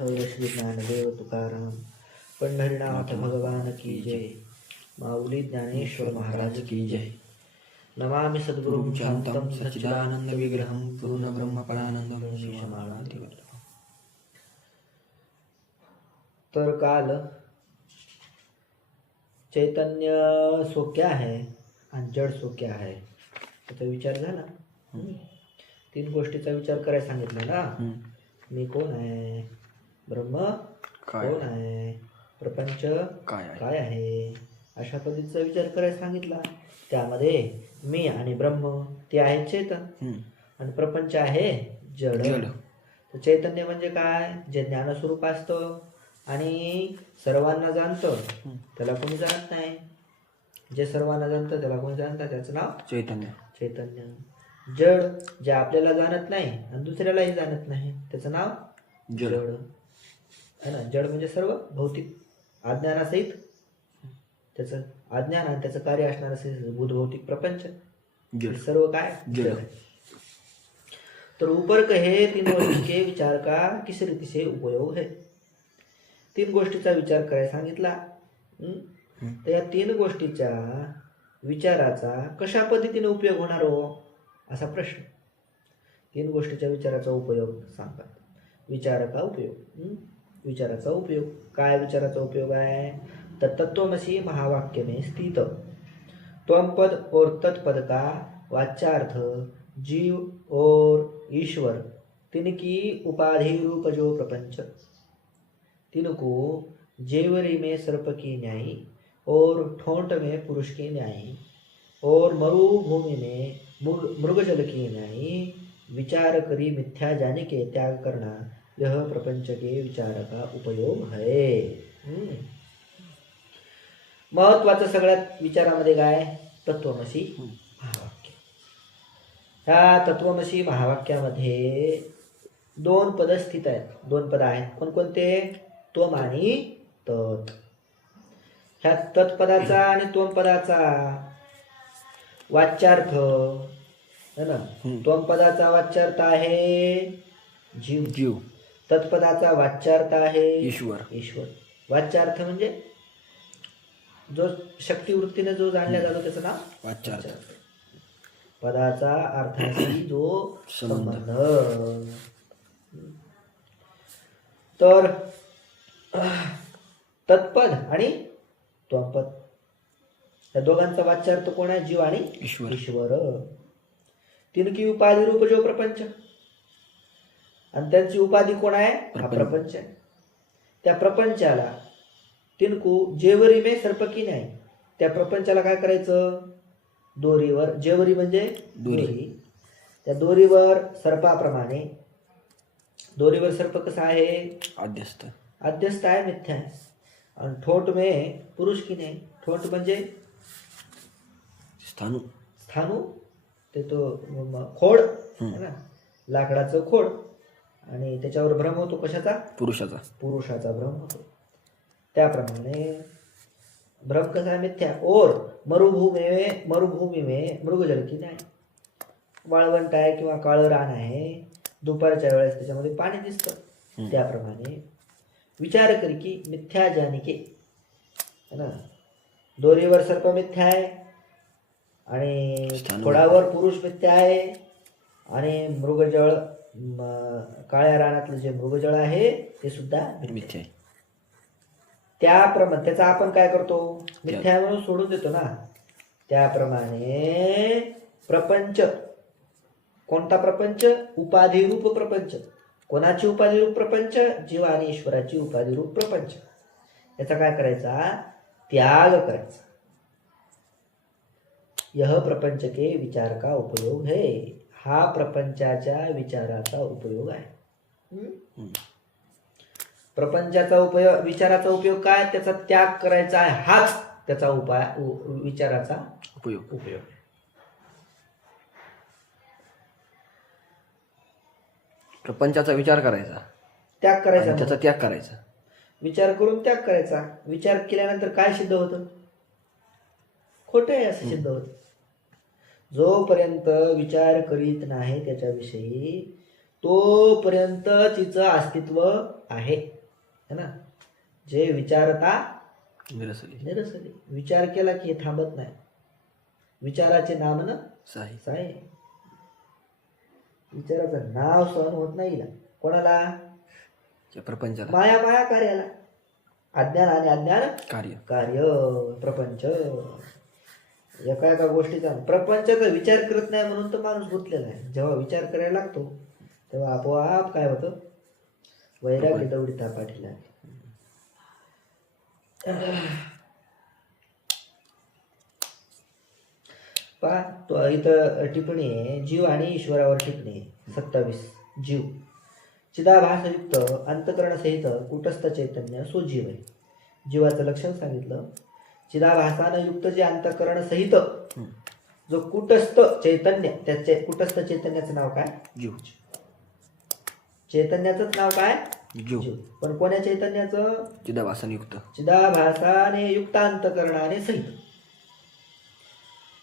विठ्ठल श्री ज्ञानदेव तुकाराम पंढरीनाथ भगवान की जय माऊली ज्ञानेश्वर महाराज की जय। नमामि सद्गुरुं शान्तं सच्चिदानंद विग्रहं पूर्ण ब्रह्मपरानंदं तर काल चैतन्य सो क्या है आणि जड सो क्या है त्याचा विचार झाला. तीन गोष्टीचा विचार करायला सांगितलं ना. मी कोण आहे? ब्रह्म काय कोण आहे? प्रपंच काय आहे? काय आहे? अशा पद्धतीचा विचार करायला सांगितला. त्यामध्ये मी आणि ब्रह्म ते आहे चेतन. हम्म. आणि प्रपंच आहे जड. जड. तर चैतन्य म्हणजे काय? जे ज्ञानस्वरूप असतं आणि सर्वांना जाणतं. हम्म. त्याला कोणी जाणत नाही. जे सर्वांना जाणतं त्याला कोणी जाणतं त्याचं नाव चैतन्य. चैतन्य. जड जे आपल्याला जाणत नाही आणि दुसऱ्यालाही जाणत नाही त्याचं नाव जड. जड. है ना? जड म्हणजे सर्व भौतिक अज्ञानासहित त्याचं अज्ञान आणि त्याचं कार्य असणारं असं भूतभौतिक प्रपंच. हे सर्व काय? जड. तर ऊपर कहे तीन के विचार का? किस रीति से उपयोग है तीन गोष्टीचा विचार करायला सांगितला. हं? हं. तर या तीन गोष्टीच्या विचाराचा कशा पद्धतीने उपयोग होणार हो? असा प्रश्न. तीन गोष्टीच्या विचाराचा उपयोग सांगतात विचार का उपयोग? हं? विचाराचा उपयोग. काय विचाराचा उपयोग आहे? तर तत्वमसी महावाक्य में स्थित. त्वंपद और तत्पद का वाच्यार्थ जीव और ईश्वर तिनकी उपाधि रूप जो प्रपंच. तिनको जेवरी में सर्प की न्यायी और ठोंट में पुरुष की न्यायी और मरुभूमि में मृग मृगजल की न्यायी विचार करी मिथ्या जाने के त्याग करना यह प्रपंच के विचार का उपयोग है. महत्वाचं सगळ्यात विचारामध्ये काय? तत्वमसी. महावाक्य. ह्या तत्वमसी महावाक्यामध्ये दोन पद स्थित आहेत. दोन पद आहेत. कोणकोणते? त्वम आणि तत्. ह्या तत्पदाचा आणि त्वम पदाचा वाच्यार्थ है ना? हम्म. त्वम पदाचा वाच्यार्थ आहे जीव. जीव. तत्पदाचा वाच्यार्थ आहे ईश्वर. ईश्वर. वाच्यार्थ म्हणजे जो शक्तिवृत्तीने जो जाणला जातो त्याचं नाव वाच्यार्थ. पदाचा अर्थाशी जो संबंध. तर तत्पद आणि त्वपद. या दोघांचा वाच्यार्थ कोण आहे? जीव आणि ईश्वर. ईश्वर. तिनकी उपाधी रूप जो प्रपंच. आणि त्यांची उपाधी कोण आहे? हा प्रपंच. आहे. त्या प्रपंचाला तिनकू जेवरी मे सर्पकी नाही त्या प्रपंचाला काय करायचं? दोरीवर जेवरी म्हणजे दोरी. त्या दोरीवर सर्पाप्रमाणे. दोरीवर सर्प कसा आहे? आद्यस्त अध्यस्त आहे मिथ्या आणि ठोट मे पुरुष की नाही ठोट म्हणजे स्थानू. स्थानू. ते तो खोड. है ना? लाकडाचं खोड. आणि त्याच्यावर भ्रम होतो कशाचा? पुरुषाचा. पुरुषाचा भ्रम होतो. त्याप्रमाणे भ्रम कसा मिथ्या? ओर मरुभूमी में मरुभूमी में मृगजल की नाही वाळवंट आहे किंवा काळं रान आहे दुपारच्या वेळेस त्याच्यामध्ये पाणी दिसतं. त्याप्रमाणे विचार करी की मिथ्या जानिके. है ना? दोरीवर सर्प मिथ्या आहे आणि. खोडावर पुरुष मिथ्या आहे आणि मृगजळ काळ्या रानातलं जे मृगजळ आहे ते सुद्धा मिथ्या आहे. त्याप्रमाणे त्याचा आपण काय करतो? मिथ्या म्हणून सोडून देतो ना. त्याप्रमाणे प्रपंच. कोणता प्रपंच? उपाधिरूप प्रपंच. कोणाची उपाधिरूप प्रपंच? जीव आणि ईश्वराची उपाधिरूप प्रपंच. याचा काय करायचा? त्याग करायचा. यह प्रपंच के विचार का उपयोग है? हा प्रपंचाच्या विचाराचा उपयोग आहे. प्रपंचाचा उपयोग विचाराचा उपयोग काय? त्याचा त्याग करायचा आहे. हाच त्याचा उपाय विचाराचा उपयोग. उपयोग. प्रपंचाचा विचार करायचा. त्याग करायचा त्याचा. त्याग करायचा. विचार करून त्याग करायचा. विचार केल्यानंतर काय सिद्ध होतं? खोटं आहे असं सिद्ध होतं. जोपर्यंत विचार करीत नाही त्याच्याविषयी तोपर्यंत तिचं अस्तित्व आहे. है ना? जे विचारता निरसली. निरसले. विचार केला की थांबत नाही. विचाराचे नाम न? साही साय विचाराचं नाव सहन होत नाही. कोणाला? त्या प्रपंचाला. माया माया कार्याला. अज्ञान आणि अज्ञान कार्य. कार्य. प्रपंच. एका एका गोष्टीचा प्रपंचाचा विचार करत नाही म्हणून तर माणूस गुंतलेला आहे. जेव्हा विचार करायला लागतो तेव्हा आपोआप काय होतं? वैराग्य दौडीता पाठीला पहा तो इथं टिप्पणी आहे जीव आणि ईश्वरावर टिप्पणी आहे. सत्तावीस जीव. चिदाभासयुक्त अंतकरणसहित कुटस्थ चैतन्य सो जीव आहे. जीवाचं लक्षण सांगितलं. चिदाभासानं युक्त जे अंतकरण सहित. जो कुटस्थ चैतन्य त्याचे कुटस्थ चैतन्याचं नाव काय? जीव. चैतन्याचंच नाव काय? जीव. पण कोण्या चैतन्याचं? चिदाभासनयुक्त चिदाभासाने युक्त अंतकरणाने सहित.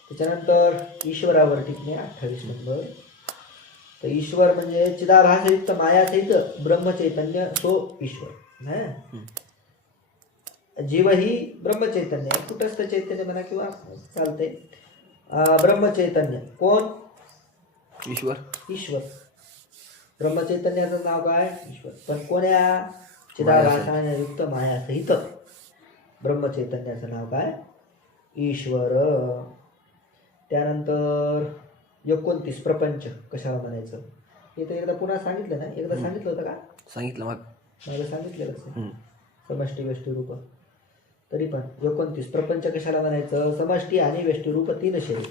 त्याच्यानंतर ईश्वरावर टिपणे अठ्ठावीस नंबर. तर ईश्वर म्हणजे चिदाभासयुक्त मायासहित ब्रह्मचैतन्य सो ईश्वर. हा? जीव ही ब्रह्मचैतन्य आहे. कुटस्थ चैतन्य म्हणा किंवा चालते ब्रह्मचैतन्य. कोण? ईश्वर. ईश्वर. ब्रह्मचैतन्याचं नाव काय? ईश्वर. पण कोण्या? चिदाभासाने युक्त मायासहित ब्रह्मचैतन्याचं नाव काय? ईश्वर. त्यानंतर एकोणतीस प्रपंच. कशाला म्हणायचं? हे तर एकदा पुन्हा सांगितलं ना? एकदा सांगितलं होतं का? सांगितलं मग. मला सांगितलेलंच. समष्टी वेष्टीरूप तरी पण एकोणतीस. प्रपंच कशाला म्हणायचं? समष्टी आणि वेष्टीरूप तीन शरीर.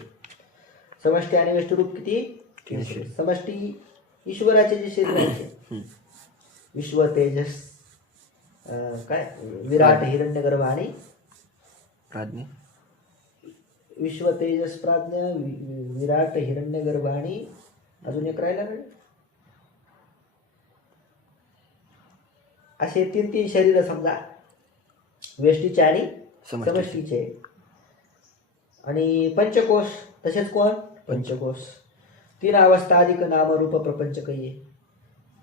समष्टी आणि वेष्टीरूप किती? तीन शरीर. समष्टी ईश्वराचे जे शरीर आहे. विश्व तेजस काय? विराट हिरण्यगर्भ आणि प्राज्ञ. विश्व तेजस प्राज्ञ विराट हिरण्यगर्भ आणि अजून एक राहिला ना? असे तीन तीन शरीर समजा. वेष्टीचे आणि समष्टीचे. समष्टीचे आणि पंचकोश तसेच कोण? पंचकोश. तीन अवस्था अधिक नामरूप प्रपंच काही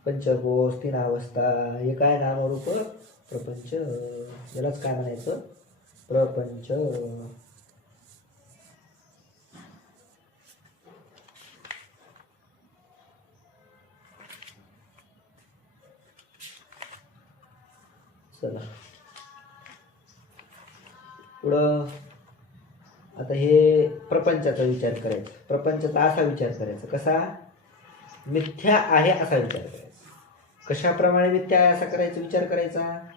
पंचकोश तीन अवस्था हे काय नामरूप? प्रपंच. यालाच काय म्हणायचं? प्रपंच. चला. पुढं आता हे प्रपंचाचा विचार करायचा. प्रपंचाचा असा विचार करायचा. कसा? मिथ्या आहे असा विचार करायचा. कशाप्रमाणे मिथ्या आहे असा करायचा विचार करायचा?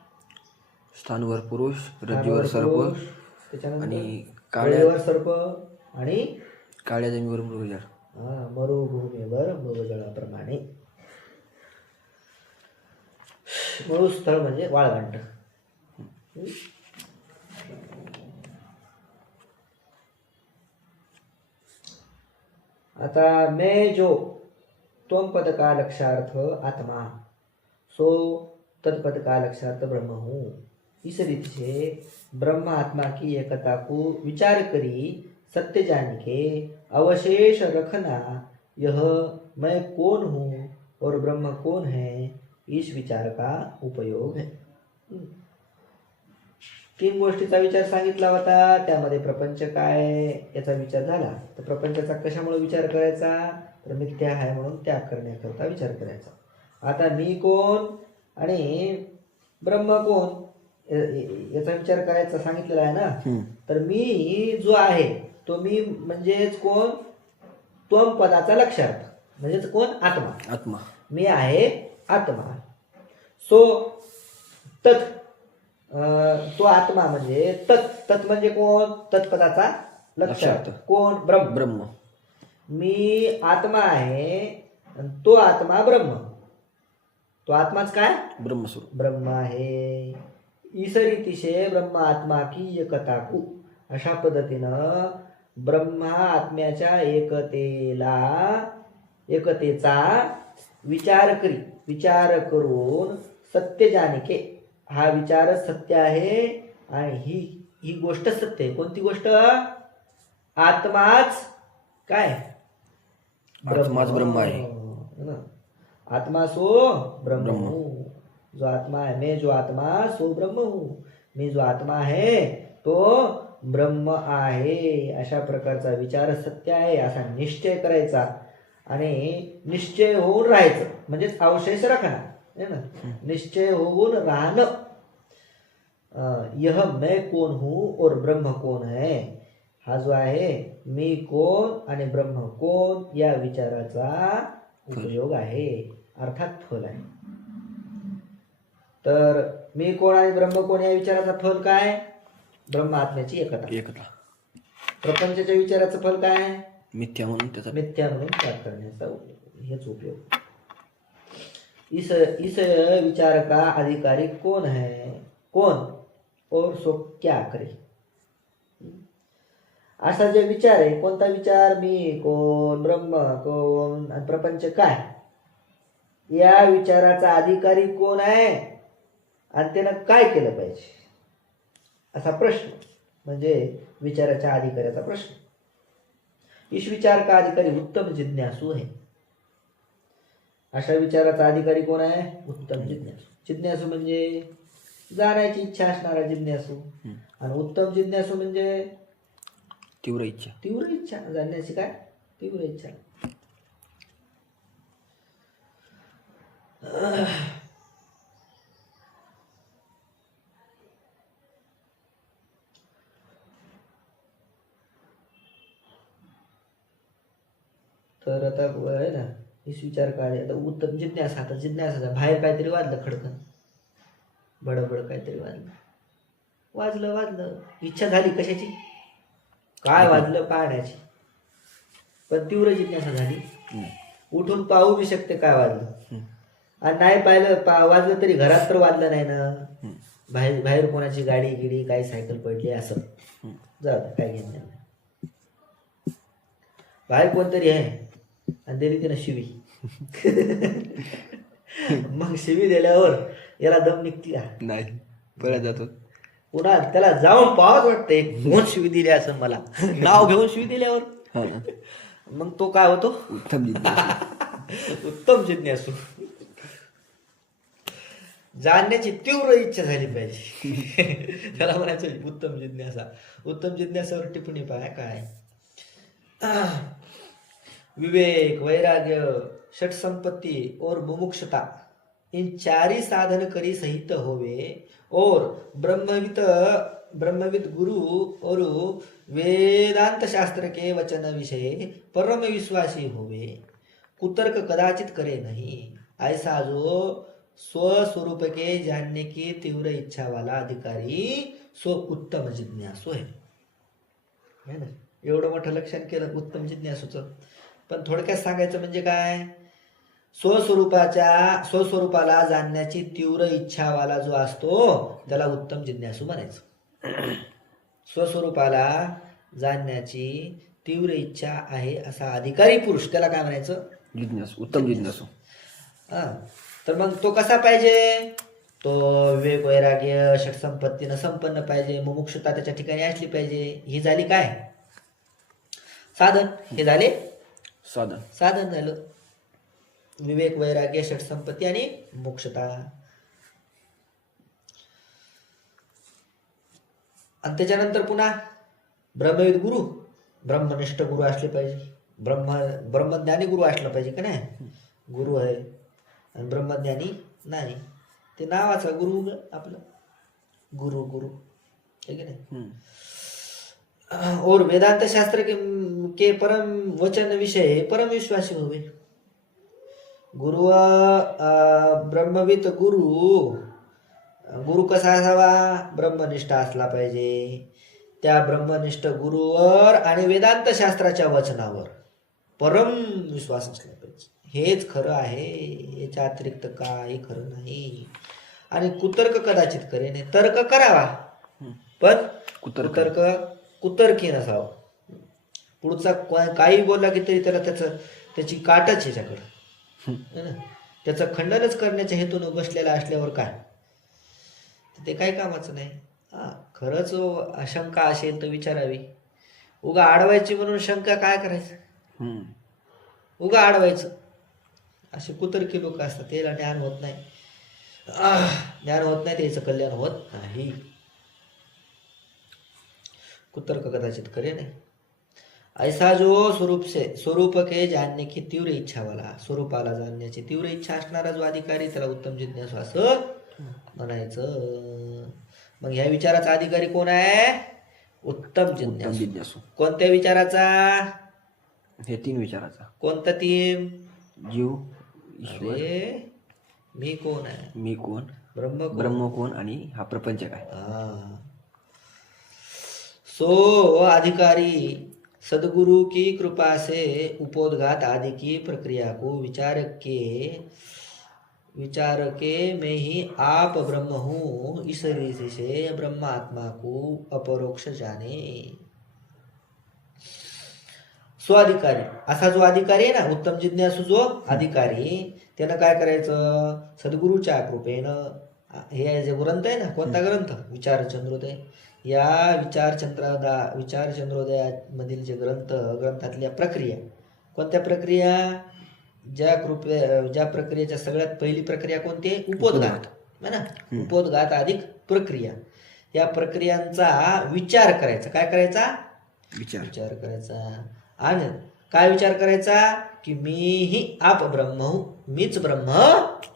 स्थानवर पुरुष रज्जूवर सर्प आणि काळ्या कळीवर सर्प आणि काळ्या जमीवर मृगजळ. हा मरुभूमीवर मृगजळाप्रमाणे. मरुस्थळ म्हणजे वाळवंट. आता मैं जो त्वम पद का लक्षार्थ आत्मा, सो तत्पद का लक्षार्थ ब्रह्म हूँ इस रीति से ब्रह्म आत्मा की एकता को विचार करी सत्य जान के अवशेष रखना, यह मैं कौन हूँ और ब्रह्म कौन है, इस विचार का उपयोग है. तीन गोष्टीचा विचार सांगितला होता त्यामध्ये प्रपंच काय याचा विचार झाला. तर प्रपंचाचा कशामुळे विचार करायचा? तर मिथ्या आहे म्हणून त्याग करण्याकरता विचार करायचा. आता मी कोण आणि ब्रह्म कोण? याचा विचार करायचा सांगितलेला आहे ना. तर मी जो आहे तो मी म्हणजेच कोण? त्वम पदाचा लक्षार्थ. म्हणजेच कोण? आत्मा. आत्मा. मी आहे आत्मा. सो तत् तो आत्मा म्हणजे तत्. तत् म्हणजे कोण? तत्पदाचा लक्षार्थ. कोण? ब्रह्म. ब्रह्म. मी आत्मा आहे तो आत्मा ब्रह्म. तो आत्माच काय? ब्रह्मस्वरूप. ब्रह्म आहे. ईस रीतीशे ब्रह्म आत्मा की एकता कु अशा पद्धतीनं ब्रह्मा आत्म्याच्या एकतेला एकतेचा विचार करी. विचार करून सत्य जाणके हा विचार सत्य आहे आणि ही ही गोष्ट सत्य आहे. कोणती गोष्ट? आत्माच काय? आत्माच ब्रह्म. आहे. हो ना. आत्मा सो ब्रह्म. हूँ जो आत्मा है मैं जो आत्मा सो ब्रह्म. हूँ मी जो आत्मा आहे तो ब्रह्म आहे. अशा प्रकारचा विचार सत्य आहे असा निश्चय करायचा आणि निश्चय होऊन राहायचं. म्हणजेच अवशेष राखणार है ना? निश्चय होऊन राहणं यह मैं कौन हूँ और ब्रह्म कौन है? हा जो आहे मी कोण आणि ब्रह्म कोण या विचाराचा उपयोग आहे. अर्थात फल आहे. तर मी कोण आणि ब्रह्म कोण या विचाराचा फल काय? ब्रह्म आत्म्याची एकता. एकता. प्रपंचाच्या विचाराचं फल काय? मिथ्या म्हणून त्याचा मिथ्या म्हणून त्याग करण्याचा उपयोग हेच उपयोग. इस इस विचार का अधिकारी कौन है? कौन? और सो क्या करे? असा जे विचार आहे कोणता विचार? मी कोण? ब्रह्म कोण? आणि प्रपंच काय? या विचाराचा अधिकारी कोण आहे? आणि त्यानं काय केलं पाहिजे? असा प्रश्न. म्हणजे विचाराच्या अधिकाऱ्याचा प्रश्न. इस विचार का अधिकारी उत्तम जिज्ञासू है अशा विचाराचा अधिकारी कोण आहे? उत्तम जिज्ञासू. जिज्ञासू म्हणजे जाण्याची इच्छा असणारा जिज्ञासू. आणि उत्तम जिज्ञासू म्हणजे तीव्र इच्छा. तीव्र इच्छा. जाणण्याची काय? तीव्र इच्छा. तर आता आहे ना. हीच विचार काय आता उत्तम जिज्ञासा आता जिज्ञासा बाहेर काहीतरी वाजलं खडकन. बडबड काहीतरी वाजलं. वाजलं वाजलं. इच्छा झाली कशाची? काय वाजलं पाहण्याची. पण तीव्र जिज्ञासा झाली. उठून पाहू बी शकते काय वाजलं. आणि नाही पाहिलं पा वाजलं तरी घरात तर वाजलं नाही ना. बाहेर बाहेर कोणाची गाडी गिडी काही सायकल पडली असं. जाऊ काय नाही. बाहेर कोणतरी आहे. आणि दिली त्यानं शिवी. मग शिवी दिल्यावर याला दम निघती का नाही परत जातो. पुन्हा त्याला जाऊन पाहत वाटतंय कोण शिवी दिली असं मला. नाव घेऊन शिवी दिल्यावर. मग तो काय होतो? उत्तम उत्तम जिज्ञासू. जाणण्याची तीव्र इच्छा झाली पाहिजे. त्याला म्हणायचं उत्तम जिज्ञासा. उत्तम जिज्ञासावर टिप्पणी पाहा काय? विवेक वैराग्य षट संपत्ति और मुमुक्षता इन चारी साधन करी सहित होवे। और ब्रह्मविद ब्रह्मविद गुरु और वेदांत शास्त्र के वचन विषय परम विश्वासी होवे। कुतर्क कदाचित करे नहीं। ऐसा जो स्वस्वरूप के जानने की तीव्र इच्छा वाला अधिकारी सो उत्तम जिज्ञासू है। है ना? एवढं मोठं लक्षण केलं उत्तम जिज्ञासूचं. पण थोडक्यात सांगायचं म्हणजे काय? स्वस्वरूपाच्या स्वस्वरूपाला जाणण्याची तीव्र इच्छावाला जो असतो त्याला उत्तम जिज्ञासू म्हणायचं. स्वस्वरूपाला जाणण्याची तीव्र इच्छा आहे असा अधिकारी पुरुष त्याला काय म्हणायचं? जिज्ञासू उत्तम जिज्ञासू. हा. तर मग तो कसा पाहिजे? तो विवेक वैराग्य षटसंपत्तीनं संपन्न पाहिजे मुमुक्षता त्याच्या ठिकाणी असली पाहिजे. ही झाली काय? साधन. हे झाले साधन. साधन झालं. विवेक वैराग्य षटसंपत्ती आणि मोक्षता. आणि त्याच्यानंतर पुन्हा ब्रह्मविद गुरु. ब्रह्मनिष्ठ गुरु असले पाहिजे. ब्रह्म ब्रह्मज्ञानी गुरु असला पाहिजे का नाही? गुरु आहे. आणि ब्रह्मज्ञानी नाही. ते नावाचा गुरु आपलं. गुरु गुरु. आहे की नाही हम्म. और वेदांत शास्त्र के, के परम वचन विषय परम विश्वासी हुए गुरु ब्रह्मवित गुरु गुरु कसा असावा? ब्रह्मनिष्ठ असला पाहिजे. त्या ब्रह्मनिष्ठ गुरुवर आणि वेदांत शास्त्राच्या वचनावर परम विश्वास असला पाहिजे. हेच खरं आहे. याच्या अतिरिक्त काही खरं नाही. आणि कुतर्क कदाचित करे नाही तर्क करावा. पण कुतर्क. कुतर्क नसावं पुढचा काही बोलला की तरी त्याला त्याचं त्याची काटच ह्याच्याकडं है ना? त्याचं खंडनच करण्याच्या हेतून बसलेला असल्यावर काय? ते काही कामाचं नाही. हा खरंच शंका असेल तर विचारावी. उगा अडवायची म्हणून शंका काय करायचं. उगा अडवायचं असे कुतर्की लोक असतात त्याला ज्ञान होत नाही. ज्ञान होत नाही त्याचं कल्याण होत नाही. कुतर्क कदाचित करे नाही. ऐसा जो स्वरूप से स्वरूप के जानने की तीव्र इच्छा वाला स्वरूपाला जाणण्याची तीव्र इच्छा असणारा जो अधिकारी त्याला उत्तम जिज्ञासू असं म्हणायचं. मग ह्या विचाराचा अधिकारी कोण आहे? उत्तम जिज्ञासू. जिज्ञासू. कोणत्या विचाराचा? हे तीन विचाराचा. कोणता तीन? जीव ईश्वर. अरे मी कोण आहे? मी कोण? ब्रह्म कोण? ब्रह्म कोण आणि हा प्रपंच काय? हाँ। सो अधिकारी सदगुरु की कृपा से उपोद्घात आदि की प्रक्रिया को विचार के विचार के मैं ही आप ब्रह्म हूँ इस रीति से ब्रह्मात्मा को अपरोक्ष जाने। स्वाधिकारी असा जो अधिकारी आहे ना उत्तम जिज्ञासू जो अधिकारी त्यानं काय करायचं? सद्गुरूच्या कृपेनं हे जे ग्रंथ आहे ना कोणता ग्रंथ? विचार चंद्रोदय या विचार चंद्रोदा विचार चंद्रोदयामधील जे ग्रंथ ग्रंथातल्या प्रक्रिया कोणत्या प्रक्रिया? ज्या कृपे ज्या प्रक्रियेच्या सगळ्यात पहिली प्रक्रिया कोणती? उपोद्घात. है ना? उपोद्घात अधिक प्रक्रिया. या प्रक्रियांचा विचार करायचा. काय करायचा? विचार. विचार करायचा. आणि काय विचार करायचा? की मीही आप ब्रह्म हूं, मीच ब्रह्म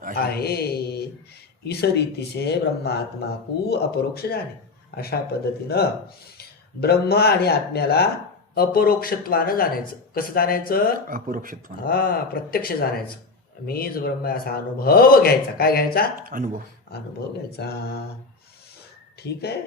आहे. इस रीती से ब्रह्मात्मा को अपरोक्ष जाणे अशा पद्धतीनं ब्रह्म आणि आत्म्याला अपरोक्षत्वानं जाणायचं. कसं जाणायचं? अपरोक्षत्व हा प्रत्यक्ष जाणायचं. मीच ब्रह्म असा अनुभव घ्यायचा. काय घ्यायचा? अनुभव. अनुभव घ्यायचा. ठीक आहे.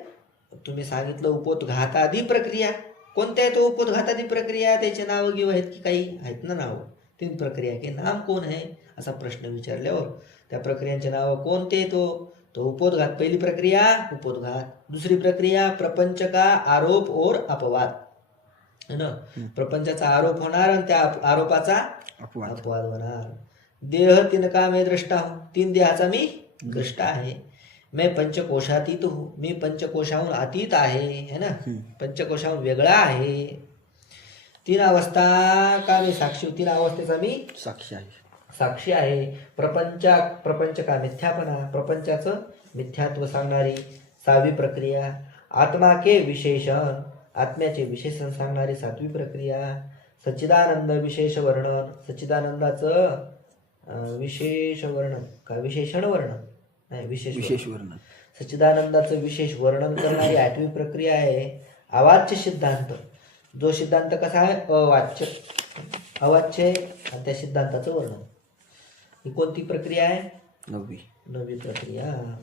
तुम्ही सांगितलं उपोद्घातादी प्रक्रिया. कोणत्या तो उपोद्घातादी प्रक्रिया? त्याचे नाव घेऊ आहेत की काही? आहेत ना नाव. तीन प्रक्रिया. के नाम कोण आहे? असा प्रश्न विचारल्यावर त्या प्रक्रियांचे नाव कोणते तो तो उपोद्घात पहिली प्रक्रिया उपोद्घात. दुसरी प्रक्रिया प्रपंच का आरोप और अपवाद. है ना? प्रपंचाचा आरोप होणार आणि त्या आरोपाचा अपवाद. अपवाद होणार. देह तीन का मैं दृष्टा हूं? तीन देहाचा मी दृष्टा आहे. मैं पंचकोशातीत हूं. मी पंचकोशाहून अतीत आहे. है ना? पंचकोशाहून वेगळा आहे. तीन अवस्था का मी साक्षी तीन अवस्थेचा मी साक्षी आहे. साक्षी आहे. प्रपंचा प्रपंच का मिथ्यापणा? प्रपंचाचं मिथ्यात्व सांगणारी सहावी प्रक्रिया. आत्मा के विशेषण आत्म्याचे विशेषण सांगणारी सातवी प्रक्रिया. सच्चिदानंद विशेष वर्णन सच्चिदानंदाचं विशेष वर्णन. का विशेषण वर्णन? नाही विशेष. विशेष वर्णन. सच्चिदानंदाचं विशेष वर्णन करणारी आठवी प्रक्रिया आहे. अवाच्य सिद्धांत. जो सिद्धांत कसा आहे? अवाच्य. अवाच्य त्या सिद्धांताचं वर्णन. ही कोणती प्रक्रिया आहे? नववी. नवी प्रक्रिया.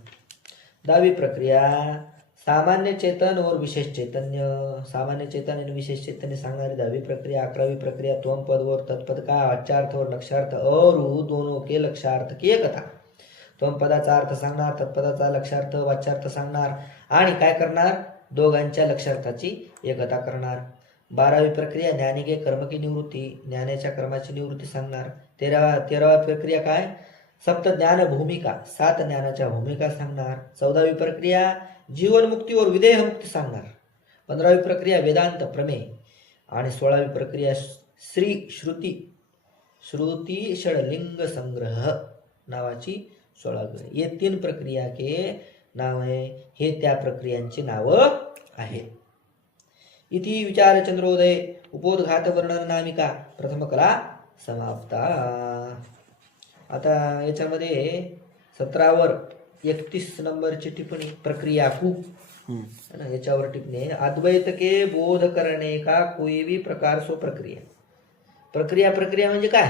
दहावी प्रक्रिया. सामान्य चेतन और विशेष चैतन्य. सामान्य चेतन आणि विशेष चैतन्य सांगणारी दहावी प्रक्रिया अकरावी प्रक्रिया त्वम पद और तत्पद का वाच्यार्थ और लक्षार्थ अरु दोनों के लक्षार्थ की एकता त्वम पदाचा अर्थ सांगणार तत्पदाचा लक्षार्थ वाच्यार्थ सांगणार आणि काय करणार? दोघांच्या लक्षार्थाची एकता करणार. बारावी प्रक्रिया ज्ञानिके कर्म की निवृत्ती ज्ञानाच्या कर्माची निवृत्ती सांगणार. तेरावा तेरावी प्रक्रिया काय? सप्त ज्ञान भूमिका सात ज्ञानाच्या भूमिका सांगणार. चौदावी प्रक्रिया जीवनमुक्ती और सांगणार. पंधरावी प्रक्रिया वेदांत प्रमेय. आणि सोळावी प्रक्रिया श्री श्रुती श्रुती षडलिंग संग्रह नावाची सोळावी ये तीन प्रक्रिया के नाव आहे. हे त्या प्रक्रियांची नावं आहेत. इति विचार चंद्रोदय उपोद्घात वर्णन नामिका प्रथम कला समाप्ता। आता याच्यामध्ये सतरावर एकतीस नंबरची टिप्पणी प्रक्रिया. है ना याच्यावर टिप्पणी आहे अद्वैत के बोध करणे का कोई भी प्रकार सो प्रक्रिया? प्रक्रिया प्रक्रिया म्हणजे काय?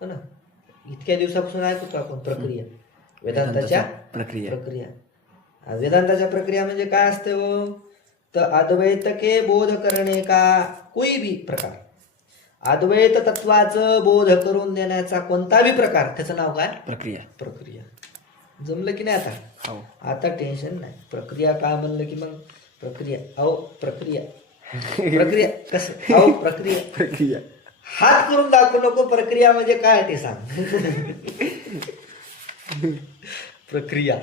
हो ना इतक्या दिवसापासून ऐकतो आपण प्रक्रिया. वेदांताच्या प्रक्रिया. प्रक्रिया. वेदांताच्या प्रक्रिया म्हणजे काय असते हो? तर अद्वैत के बोध करणे का? कोई भी प्रकार. अद्वैत तत्वाचं बोध करून देण्याचा कोणताही प्रकार त्याचं नाव काय? प्रक्रिया. प्रक्रिया. जमलं की नाही आता? हो. आता टेन्शन नाही. प्रक्रिया काय म्हणलं की मग? प्रक्रिया. अहो प्रक्रिया. प्रक्रिया. कसं? अहो प्रक्रिया. प्रक्रिया. हात करून दाखवू नको प्रक्रिया म्हणजे काय ते सांग. प्रक्रिया.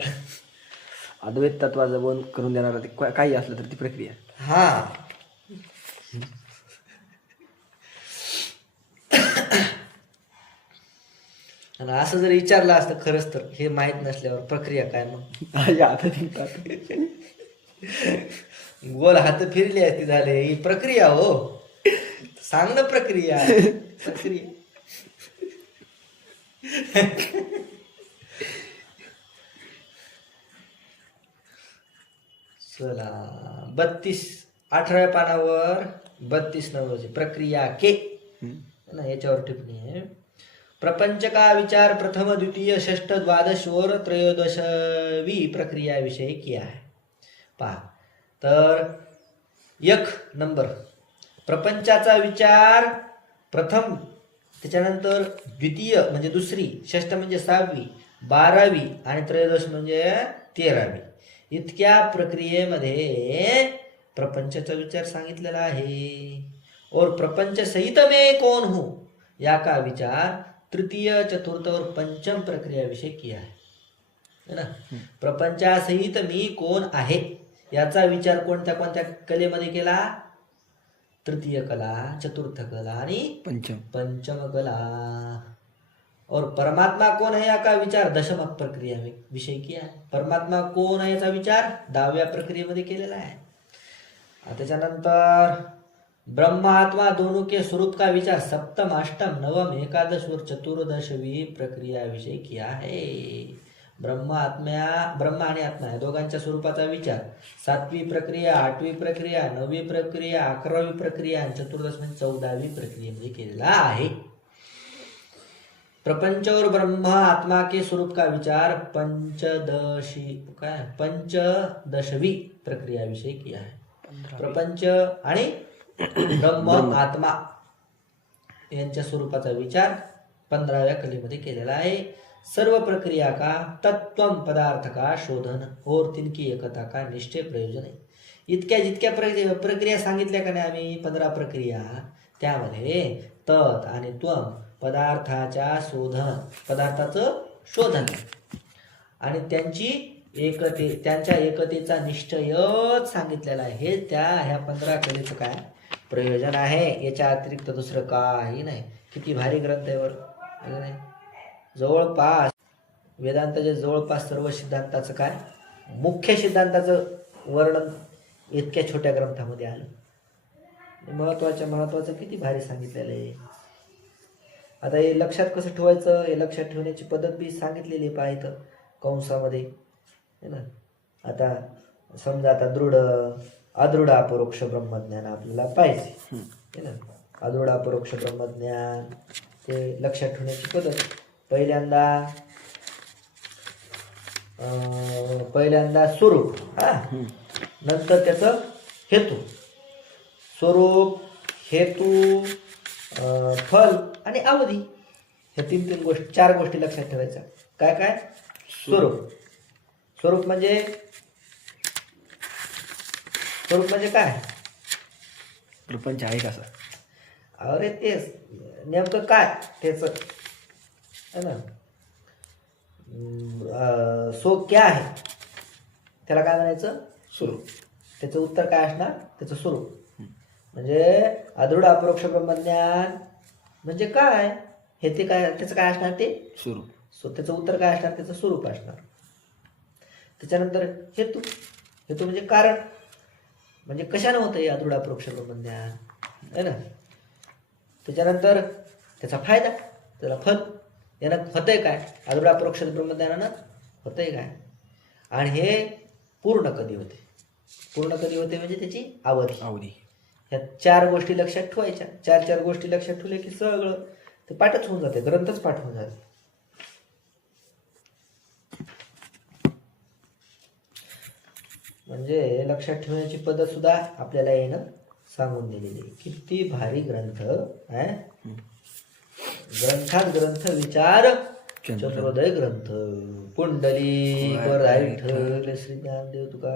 अद्वैत तत्वाचं बोध करून देणारा ते का- काही असलं तर ती प्रक्रिया. हा. आणि असं जर विचारलं असतं खरंच तर हे माहीत नसल्यावर प्रक्रिया काय मग? माझ्या हातात येतात गोल हात फिरली असती झाले ही प्रक्रिया हो. सांग ना प्रक्रिया प्रक्रिया. चला. बत्तीस अठराव्या पानावर बत्तीस नंबरची प्रक्रिया के. ना याच्यावर टिप्पणी आहे. प्रपंच का विचार प्रथम द्वितीय षष्ठ द्वादश और त्रयोदशवी प्रक्रिया विषय किया है पहा. तर एक नंबर. प्रपंचाचा विचार प्रथम त्याच्यानंतर द्वितीय म्हणजे दुसरी षष्ठ म्हणजे सहावी बारावी आणि त्रयोदश म्हणजे तेरावी. इतक्या प्रक्रियेमध्ये प्रपंचाचा विचार सांगितलेला आहे. और प्रपंच सहित में कौन हूं? या का विचार तृतीय चतुर्थ और पंचम प्रक्रिया विषय किया है. है ना? प्रपंचासहित मी कोण आहे? याचा विचार कोणत्या कोणत्या कलेमध्ये केला? तृतीय कला चतुर्थ कला आणि पंचम. पंचम कला. और परमात्मा कौन है याचा विचार? दशमक प्रक्रिया में विषय किया है। परमात्मा कोण आहे याचा विचार? दहाव्या प्रक्रियेमध्ये केलेला आहे. त्याच्यानंतर ब्रह्मात्मा दोनों के स्वरूप का विचार? सप्तम अष्टम नवम एकादश और चतुर्दशवी प्रक्रिया विषय किया है. ब्रह्म आत्म्या ब्रह्म आणि आत्मा या दोघांच्या स्वरूपाचा विचार. सातवी प्रक्रिया आठवी प्रक्रिया नववी प्रक्रिया अकरावी प्रक्रिया आणि चतुर्दश म्हणजे चौदावी प्रक्रियेमध्ये केलेला आहे. प्रपंच और ब्रह्म आत्मा के स्वरूप का विचार पंचदशी काय पंचदशवी प्रक्रिया विषय किया है। प्रपंच आणि ब्रह्म आत्मा यांच्या स्वरूपाचा विचार पंधराव्या कलेमध्ये केलेला आहे. सर्व प्रक्रिया का तत्व पदार्थ का शोधन और तिनकी एकता का निश्चय प्रयोजन आहे. इतक्या जितक्या प्र- प्रक्रिया सांगितल्या का नाही आम्ही? पंधरा प्रक्रिया. त्यामध्ये तत् आणि त्वम पदार्थाच्या शोधन पदार्थाचं शोधन. आणि त्यांची एकते त्यांच्या एकतेचा निश्चयच सांगितलेला आहे. हे त्या ह्या पंधरा कलेचं काय? प्रयोजन आहे. याच्या अतिरिक्त दुसरं काही नाही. किती भारी ग्रंथ आहे बरं. नाही? जवळपास वेदांताच्या जवळपास सर्व सिद्धांताचं काय? मुख्य सिद्धांताचं वर्णन इतक्या छोट्या ग्रंथामध्ये आलं. महत्त्वाच्या महत्वाचं किती भारी सांगितलेलं आहे. आता हे लक्षात कसं ठेवायचं? हे लक्षात ठेवण्याची पद्धत बी सांगितलेली आहे पहा कंसामध्ये. है ना? आता समजा आता दृढ अदृढ अपरोक्ष ब्रह्मज्ञान आपल्याला पाहिजे. है ना? अदृढ अपरोक्ष ब्रह्मज्ञान ते लक्षात ठेवण्याची पद्धत पहिल्यांदा पहिल्यांदा स्वरूप हा? नंतर त्याचं हेतू. स्वरूप हेतू फल आणि अवधी हे तीन तीन गोष्टी चार गोष्टी लक्षात ठेवायच्या. काय काय? स्वरूप. स्वरूप म्हणजे? स्वरूप म्हणजे काय? प्रपंच आहे कसा अरे तेच. नेमकं काय? त्याच है ना? सो क्या आहे? त्याला काय म्हणायचं? स्वरूप. त्याचं उत्तर काय असणार? त्याचं स्वरूप. म्हणजे अदृढ अपरोक्ष ब्रह्मज्ञान म्हणजे काय? हे ते काय त्याचं काय असणार ते? स्वरूप. सो त्याचं उत्तर काय असणार? त्याचं स्वरूप असणार. त्याच्यानंतर हेतू. हेतू म्हणजे कारण. म्हणजे कशानं होतं हे अदृढ अपरोक्ष ब्रह्मज्ञान? है ना? त्याच्यानंतर त्याचा फायदा त्याला फल. यानं होतंय काय? अदृढ अपरोक्ष ब्रह्मज्ञानानं होतंय काय? आणि हे पूर्ण कधी होते? पूर्ण कधी होते म्हणजे त्याची अवधी अवधी ह्या चार गोष्टी लक्षात ठेवायच्या. चार चार गोष्टी लक्षात ठेवल्या की सगळं ते पाठच होऊन जाते ग्रंथच पाठ होऊन जाते. म्हणजे लक्षात ठेवण्याची पद्धत सुद्धा आपल्याला येणं सांगून दिलेली किती भारी ग्रंथ आहे ग्रंथात ग्रंथ विचार चतुर्दय ग्रंथ विठ्ठल श्री ज्ञानदेव तुका